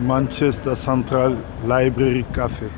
Manchester Central Library Café.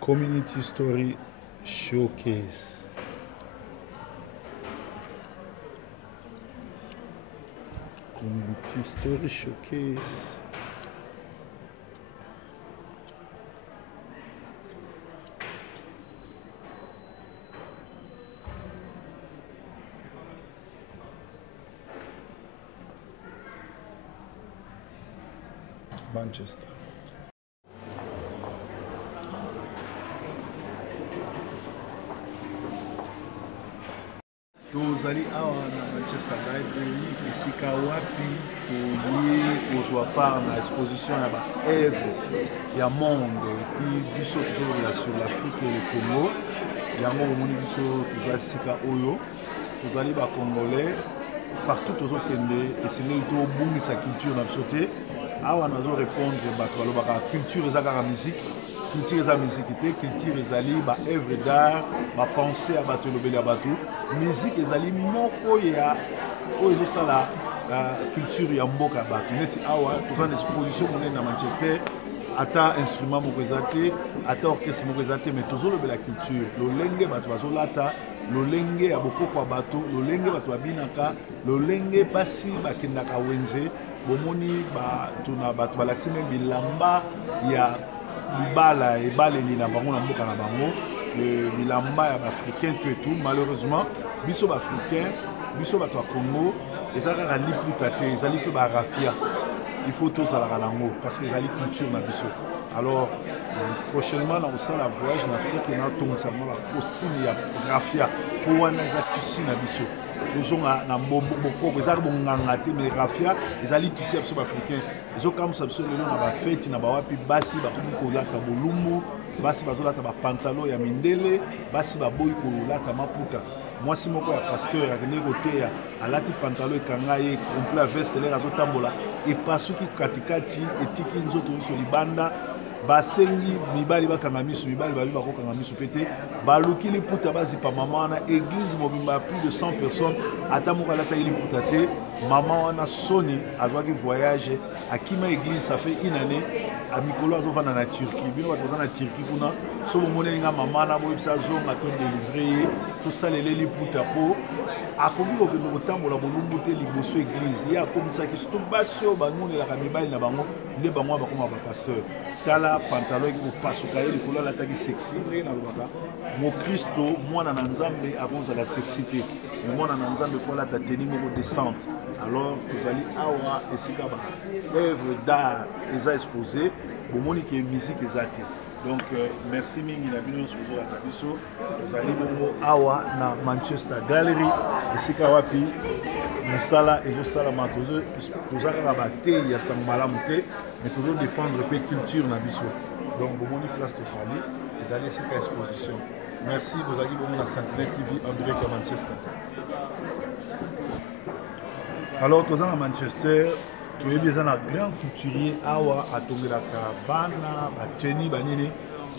Community Story Showcase. Community Story Showcase. Manchester. Tozali awa na Manchester Library esika wapi toye kozwa part na exposition ya ba œuvre ya monde puis biso tozolela sur l'Afrique et le Congo yango omoni biso toza esika oyo tozali ba Congolais partout tozokende esengeli tobungisa culture na biso te awa nazo répondre bato balobaka culture eza kaka musique. Culture eza musique te, culture ezali ba œuvre d'art, ba pensée à bato lobeli ya bato. Musique ezali moko ya oyo ezosala culture ya mboka bato. Neti awa toza na exposition monene na Manchester, ata instrument moko eza te, ata orchestre moko eza te, mais tozolobela culture. Lolenge bato bazolata, lolenge ya bokoko ya bato, lolenge bato babinaka, lolenge basi bakendaka wenze. Bomoni bato na bato balakisi me bilamba ya libala ebaleli na bango na mboka na bango bilamba ya baafricain to etu malheureusement biso baafricain biso bato ya Congo eza kaka liputa te ezali mpe barafia il faut tozalaka nango parce que ezali culture na biso alors prochainement na kosala voyage na Afrique natongisa mwa bacostume ya rafia mpo wana eza tisi na biso tozonga na bokoko ezali bonganga te mais rafia ezali tisi ya biso baafricain ezokamwisa biso lelo na bafeti na bawapi basi bakomi kolata bolumbu basi bazolata bapantalon ya mindele basi baboyi kolata maputa mwasi moko ya pasteur akende koteya alati pantalon ekanga ye complet veste lere azotambola epasuki katikati etiki nzoto nyonso libanda basengi mibali bakanga miso mibali babi bakokanga miso pe te baluki liputa bazipa mama wana église mobimba ya plus de 100 personnes ata moko alata ye liputa te mama wana soni azwaki voyage akima église ça fait une année amikolo azovanda na Turquie bino bato baza na Turquie kuna so bomonelinga mama na boyebisa azonga to délivre ye tosalele liputa mpo akoki kokende kotambola bolumbu te liboso église ye akomisaki surtout basi oyo bamonelaka mibali na bango nde bango bakoma bapasteur tala pantalon eki kopasuka ye likolo alataki sexy ndenge nalobaka mokristo mwana na nzambe akozala sexy te me mwana na nzambe po alata teni moko descente alors tozali awa esika ba œuvre d'art eza exposé bomoni ke musique eza te donc merci mingi na bino nyonso bozolata biso tozali bongo awa na Manchester Gallery esika wapi mosala ezosalama toza kaka bateyi ya sango malamu te mais tozodéfendre mpe culture na biso donc bomoni place tozali ezali esika exposition merci bozalaki bongo na Sentinelle TV en direct à Manchester. Alors toza na Manchester toyebi eza na grand couturier awa atongelaka bana bateni banini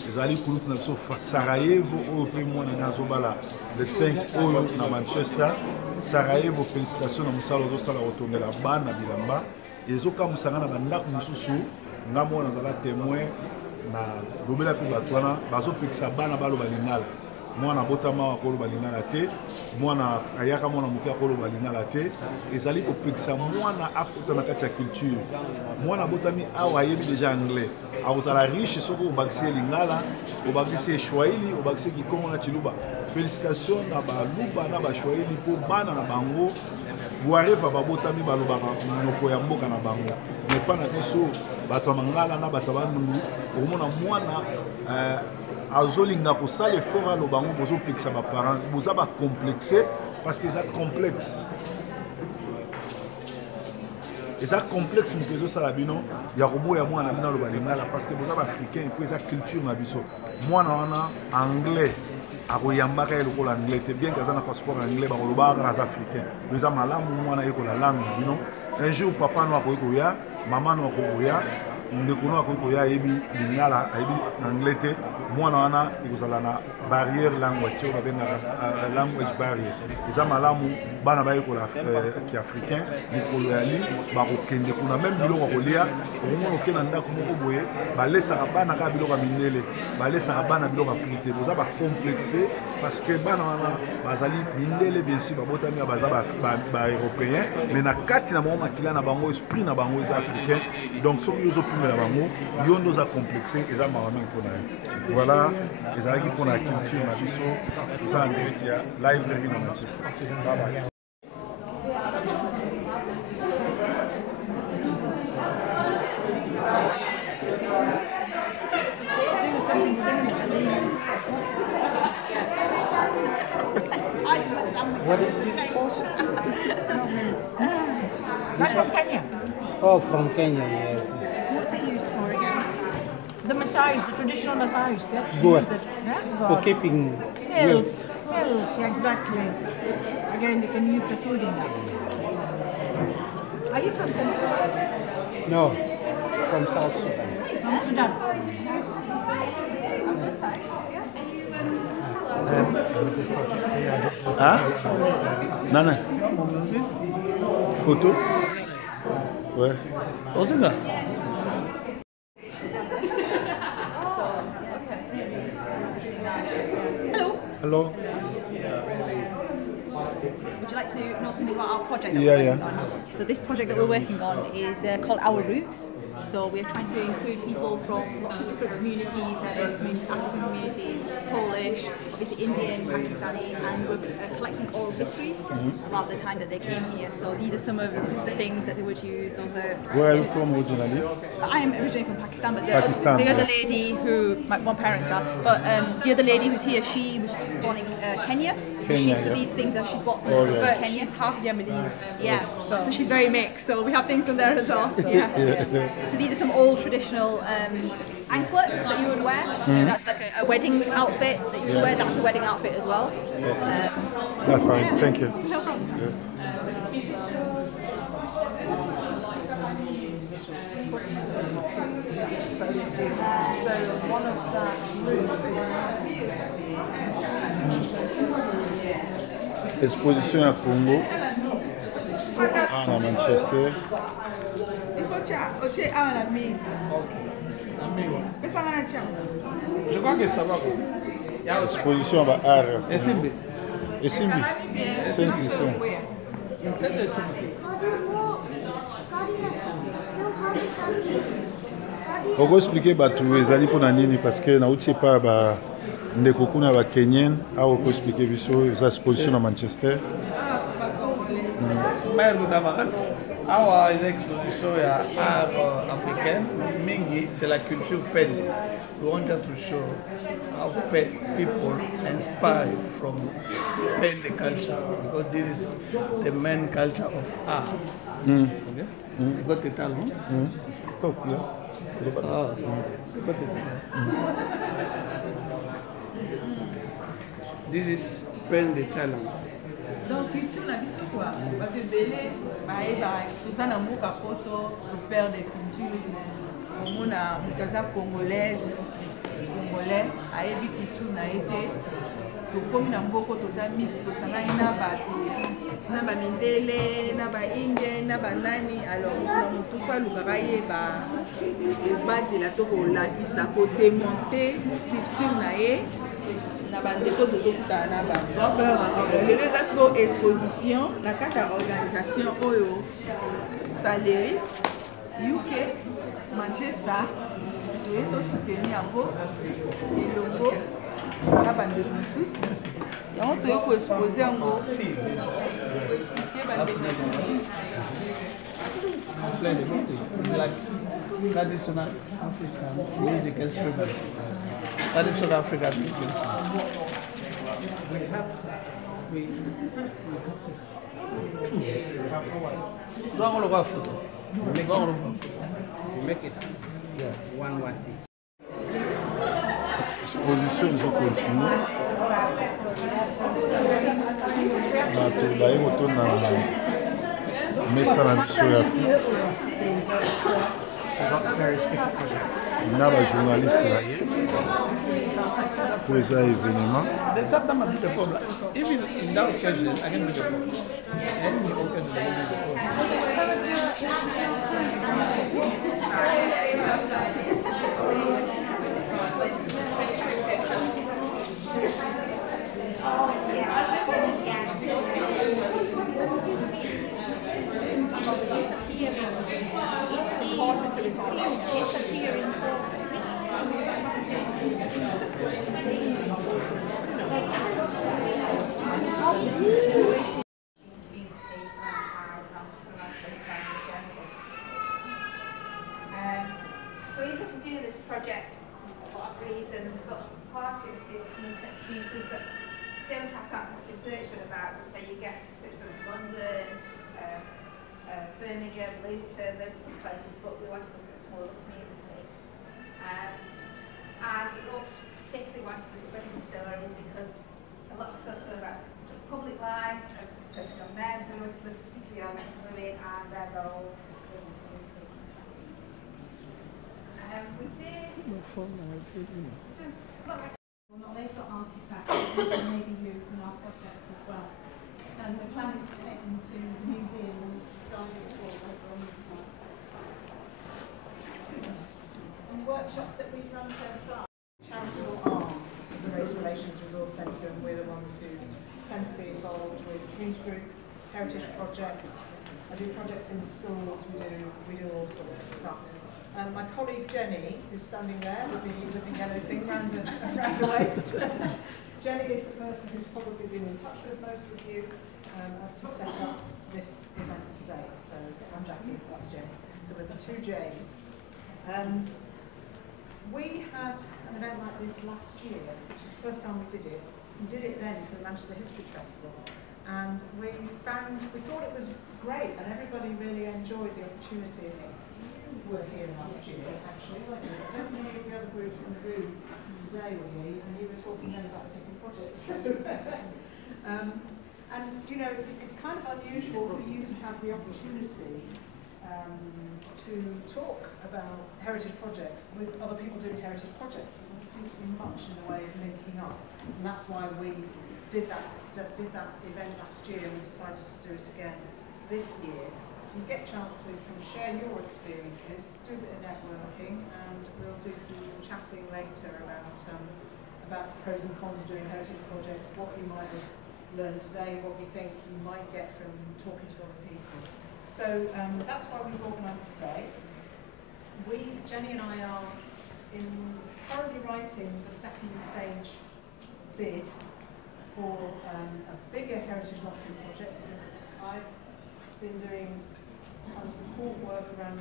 ezali kulutu na biso Sarajevo oyo mpe mwana ne azobala le 5 oyo na Manchester. Sarajevo félicitation na mosala ozosala kotongela bana bilamba ezokamusanga na bandako mosusu nga mona nazala témoin na lobela mpe bato wana bazopekisa bana baloba lingala mwana botama akoloba lingala te mwana ayaka mwana moke akoloba lingala te ezali kopekisa mwana akota na kati ya culture mwana botami awa ayebi déjà anglais akozala riche soki obakisi ye lingala obakisi ye shwahili obakisi ye kikongo na chiluba félicitation na baluba na bashwahili mpo bana na bango bwareva babotami balobaka monoko ya mboka na bango mepa na biso bato ya mangala na bato ya bandundu okomona mwana azolinga kosala effort aloba ngo bozopekisa baparent boza bacomplexe parce que eza complexe moto ezosala bino ya koboya mwana bino aloba lingala parce que boza baafricain epo eza culture na biso mwana wana anglais akoyambaka ye lokola anglais te bien kaza na passeport anglais bakolobaka kaka aza africain do eza malamu mwana yekola langue na bino un jour papa no akoki koya mama no akoki koya ndeko no akoki koya ayebi lingala ayebi anglais te mwana wana ekozala na barrière language oyo babengaka language barrière eza malamu bana bayekola kiafricain mikolo ya li bakokende kuna meme biloko akolia okomona oke na ndako moko boye balesaka bana kaka biloko ya mindele balesaka bana biloko ya frite boza bacomplexe parce que bana wana bazali mindele bien sûr babotami baza baeuropéen mais na kati na bango makila na bango esprit na bango eza africain donc soki ozopimela bango yo nde oza complexe eza mawa mingi mpona ye voilà ezalaki mpona culture na biso eza en direct ya librairie na Manchester. Bye bye. What is this for? That's from Kenya. Oh, from Kenya, yes. What's it used for again? The massage, the traditional massage. That's Goat. Yeah? For keeping Milk. milk. Milk, exactly. Again, they can use the food in that. Are you from Kenya? No, from South Sudan. From Sudan. Ah? Nana? Photo? Ouais. Ozinga? Hello. Hello? Would you like to know something about our project that Yeah, we're yeah. working on? So this project that we're working on is called Our Roots. So we're trying to include people from lots of different communities, there's communities, African communities, Polish, obviously Indian, Pakistani, and we're collecting oral histories about the time that they came here. So these are some of the things that they would use. Those are Where are you from originally? I'm originally from Pakistan, but Pakistan, the other yeah. lady who my parents are, but the other lady who's here, she was born in Kenya. So Kenya, so yeah. these things that she's bought some Oh, from yeah. Kenya. She's half Yemenese. Yeah, so she's very mixed. So we have things from there as well. Yeah. So these are some old traditional anklets that you would wear. That's like a wedding outfit that you would wear. That's a wedding outfit as well. That's fine, thank you. No problem. So one of that Exposition à Congo, à Manchester. Je crois que ça va. Exposition à art. Et Simbi. Et Simbi. C'est. Oko expliquer bato ezali mpona nini parce que nauti epa ba ndeko kuna ba Kenyan awa oko expliquer biso eza exposition na Manchester. Mère Goudamaras, our exposition ya art africaine, Mingi, c'est la culture Pende. We want just to show how people inspire from Pende culture because this is the main culture of art. Okay? They got the talent. Stop, yeah. They got the talent. This is Pende talent. Donc, culture, la vie, c'est quoi? Parce que Bélé, tout ça, dans mon capoto, le père des cultures, au monde, congolaise, congolais ayebi culture na ye te tokomi na mboko toza mix tosangani na bato na bamindele na baindien na banani alors na motu fa alukaka yeba kobatela to kolakisa kodemonte culture na ye na bandeko tozokutana na bango lelo eza siko exposition na kati ya organisation oyo Saleri UK Manchester toye tosoutenir yango elongo na bandeko mosusu yango toye koexpose yango koexplike bandeko like traditional African music instruments. Traditional African music instruments. Make it. Yeah, one piece. Exposition ils ont continué. Bato baye kotona mesa na biso ya Afrique. Na bajournaliste na ye po eza événement. There's sometimes a bit of problem. Even in that occasion, I can be the problem. Any occasion, I can be the We just do this project for reasons, but part of it is some pieces that don't have that much research done about. So you get research done in London, Birmingham, Luton, those sort of places, but we want to look at a smaller community. And we also particularly want to look at women's stories because a lot of stuff about public life, focusing on men, so we want to look particularly on women and their roles in the community. We did. Well, they've got artifacts that we may be used in our projects as well. And we're planning to take them to museums, dining hall over on this one. And the workshops that we've run so far. Charitable arm of the Race Relations Resource Centre, and we're the ones who tend to be involved with community group, heritage projects. I do projects in schools, we do all sorts of stuff. My colleague Jenny, who's standing there with the yellow thing round the waist. Jenny is the person who's probably been in touch with most of you to set up this event today. So I'm Jackie, that's Jenny. So we're the two J's. We had an event like this last year, which is the first time we did it. We did it then for the Manchester Histories Festival. And we thought it was great, and everybody really enjoyed the opportunity of it. Were here last year, actually, weren't you? I don't know if the other groups in the room today were here, and you were talking then about different projects. And you know, it's kind of unusual for you to have the opportunity to talk about heritage projects with other people doing heritage projects. There doesn't seem to be much in the way of linking up, and that's why we did that event last year, and we decided to do it again this year. So you get a chance to kind of share your experiences, do a bit of networking, and we'll do some chatting later about the pros and cons of doing heritage projects, what you might have learned today, what you think you might get from talking to other people. So that's why we've organised today. Jenny and I are currently writing the second stage bid for a bigger heritage lottery project, because I've been doing support work around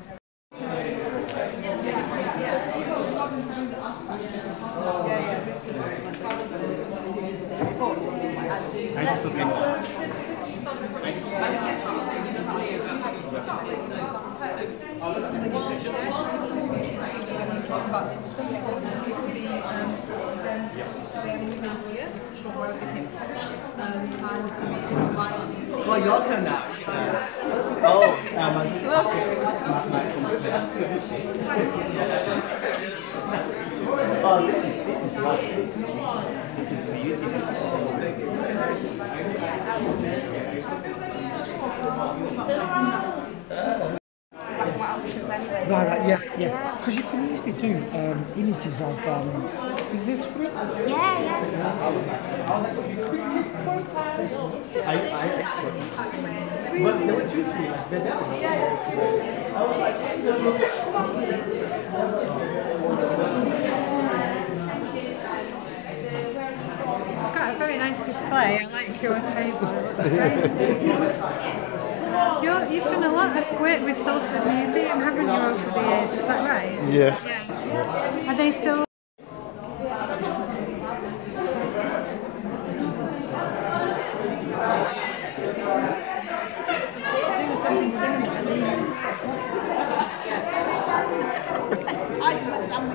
Oh, your turn now. Oh, my Oh, this is lovely. This is beautiful. Right, yeah. Because you can easily do images of, is this free? Well, there were two free, like, they're down. I was like, It's got a very nice display. I like your table. You've done a lot of work with Salford Museum, haven't you, over the years? Is that right? Yeah. Are they still?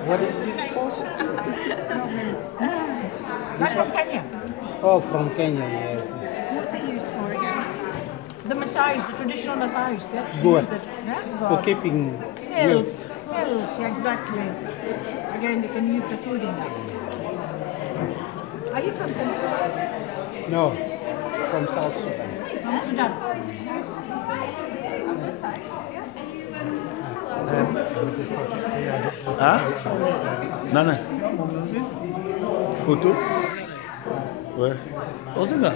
What is this for? That's from Kenya. Oh, from Kenya, yes. What's it used for again? The Maasais, the traditional Maasais. Goat. Yeah? For keeping Milk. Yeah, exactly. Again, they can use the food in that. Are you from Kenya? No, from South Sudan. From Sudan. Ah? Nana? Photo? Ouais. Osaka.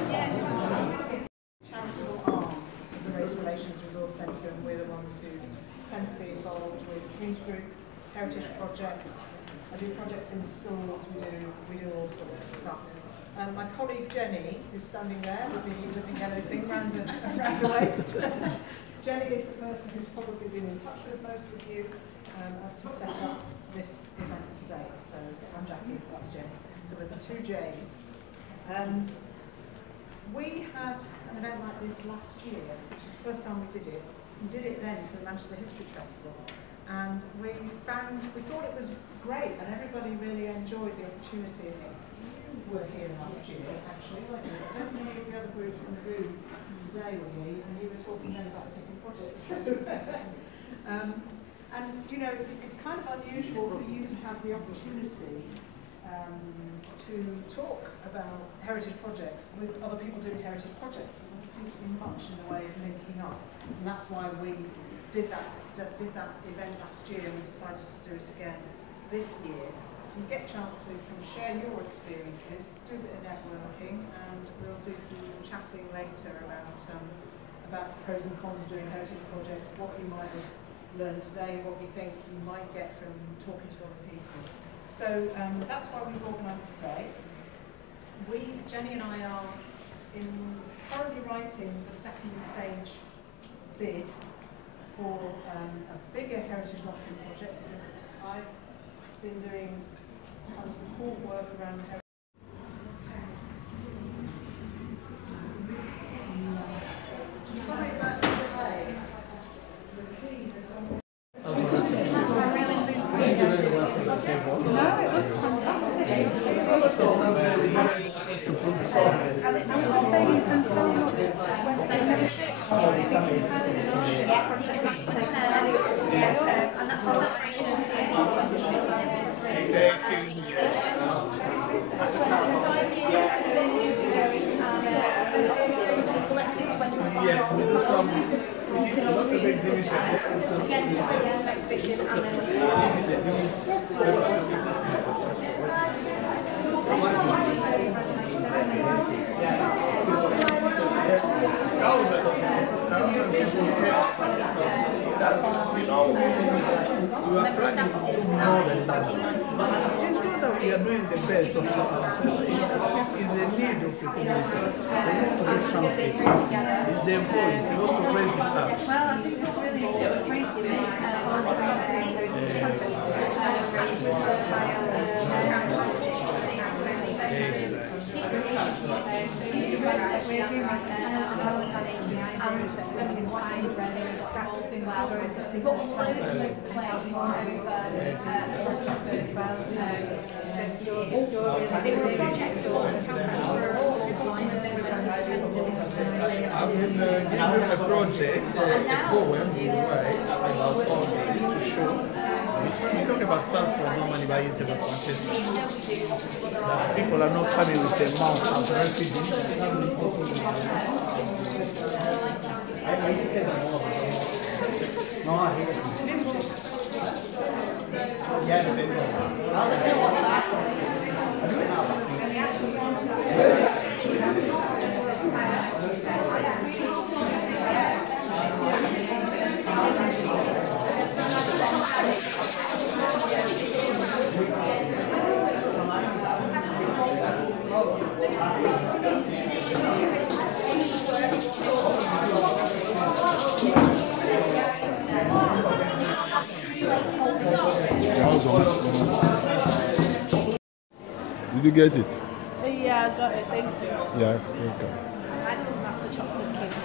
Charitable arm of the Race Relations Resource Centre, and we're the ones who tend to be involved with community group, heritage projects. I do projects in schools, we do all sorts of stuff. My colleague Jenny, who's standing there with the yellow thing round the waist, Jenny is the person who's probably been in touch with most of you to set up this event today. So I'm Jackie, that's Jenny. So we're the two J's. We had an event like this last year, which is the first time we did it. We did it then for the Manchester Histories Festival, and we thought it was great, and everybody really enjoyed the opportunity. You were here last year, actually, weren't you? I don't think any of the other groups in the room today were here, and you were talking then about different projects. And you know, it's kind of unusual for you to have the opportunity to talk about heritage projects with other people doing heritage projects. There doesn't seem to be much in the way of linking up, and that's why we did that event last year, and we decided to do it again this year. So you get a chance to kind of share your experiences, do a bit of networking, and we'll do some chatting later about pros and cons of doing heritage projects, what you might have learned today, what you think you might get from talking to other people. So that's why we've organised today. Jenny and I are currently writing the second stage bid for a bigger heritage marketing project, because I've been doing kind of support work around heritage. Sorry about the delay. The keys are coming. No, it was fantastic. I was just saying you can film We are doing the best of ourselves. It's the need of the community. They want to do something. It's their voice. They want to raise it up. Well, this is really great for me. I've been given a project, a poem, right, about all this to show We talk about Salford normally, but it's about Manchester. That people are not coming with the amount of refugees. Did you get it? Yeah, I got it, thank you. Yeah, okay. I don't have the chocolate cake.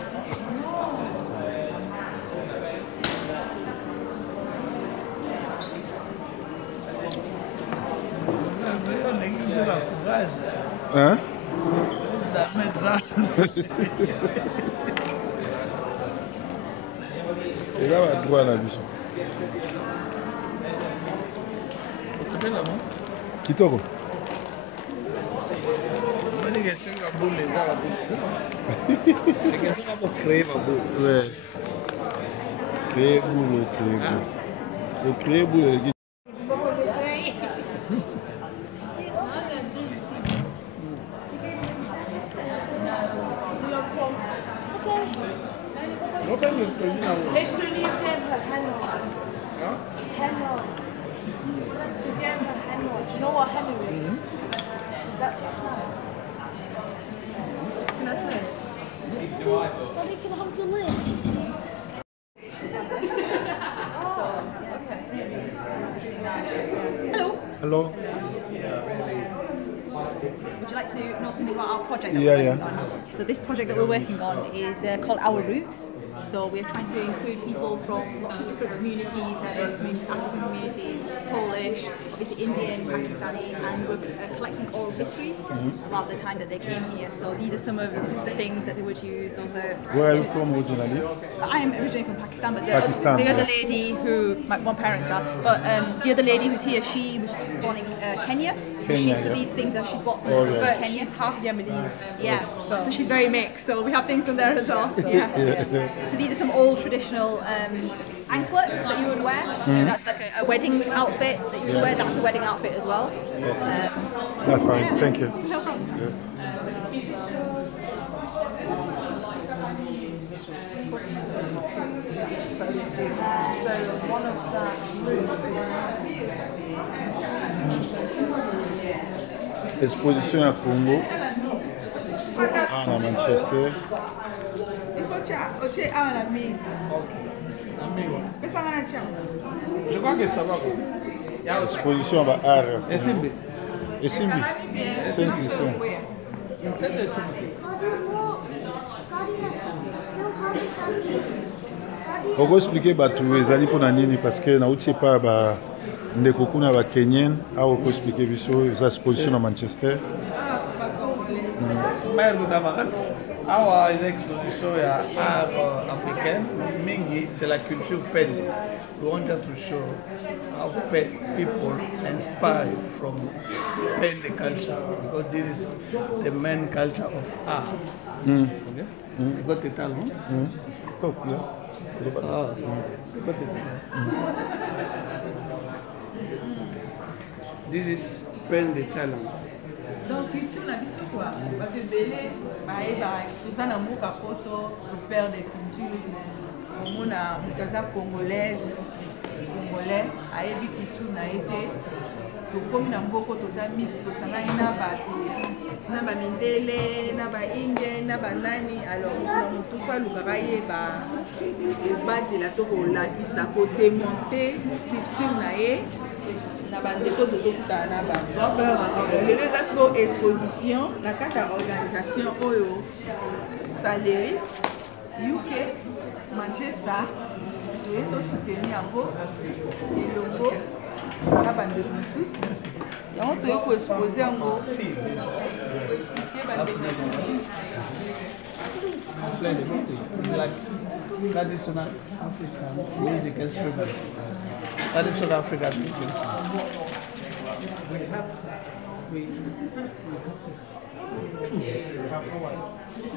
Hein? Et là, on va droit à la biche. Kitoko. Ouais. Créer boule, créer boule. Faut créer boule. Next to Lee's getting her henna. Henna. She's getting her henna. Do you know what henna is? That tastes nice. Can I try it? Daddy, can I have the lid? Hello. Hello. Would you like to know something about our project that Yeah, we're working yeah. on? So this project that we're working on is called Our Roots. So we're trying to include people from lots of different communities, African communities, Polish, obviously Indian, Pakistani, and we're collecting oral histories about the time that they came here. So these are some of the things that they would use. Those are Where are you from originally? I'm originally from Pakistan, but Pakistan, the other yeah. lady who, my parents are, but the other lady who's here, she was born in Kenya. Kenya, So yeah. these things that she's bought from Oh, yeah. Kenya, half Yemenis. Yeah, so she's very mixed. So we have things from there as well. Yeah. So these are some old traditional anklets that you would wear. That's like a wedding outfit that you would wear. That's a wedding outfit as well. That's fine. Yeah. Thank you. No problem. Yeah. So one of that Exposition à Congo, à Manchester. Je crois que ça va. Exposition à art. Et Simbi. Et Simbi. Saint-Cicin. Oko expliquer bato ezali mpona nini parce que nauti epa ba ndeko kuna ba Kenyan awa oko expliquer biso eza exposition na Manchester. Awa eza exposition ya art africaine mingi, c'est la culture pende. We want just to show how people inspire from pende culture because this is the main culture of art. Okay? You got the talent? Top, yeah. You got the talent. This is pende talent. Donc, culture na biso quoi. Parce que belé, tout ça na mboka poto, repère des cultures. On a mukaza congolaise, congolais, ayebi culture na été. To comme na mboko to za mix to sangai na ba mindele, na ba indien, na ba nani. Alors, tout fa lukaka yeba de la to ko la kisa ko démonter culture na ye. Les deux expositions, la carte organisation Oyo, Saleri, UK, Manchester, et tout soutenir en beau, et logo, la bande de Bluetooth. Et on peut exposer en gros, expliquer bande de Traditional African music instrument. That is South Africa.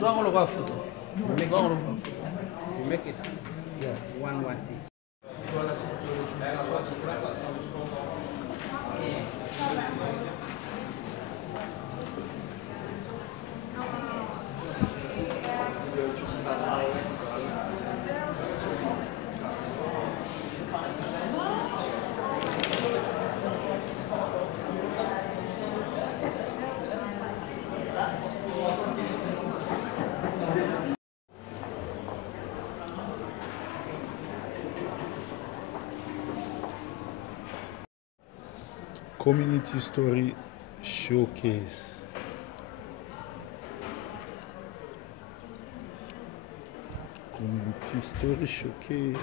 Don't look at photo. We make it. Yeah. One. Community Story Showcase. Community Story Showcase.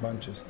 Manchester.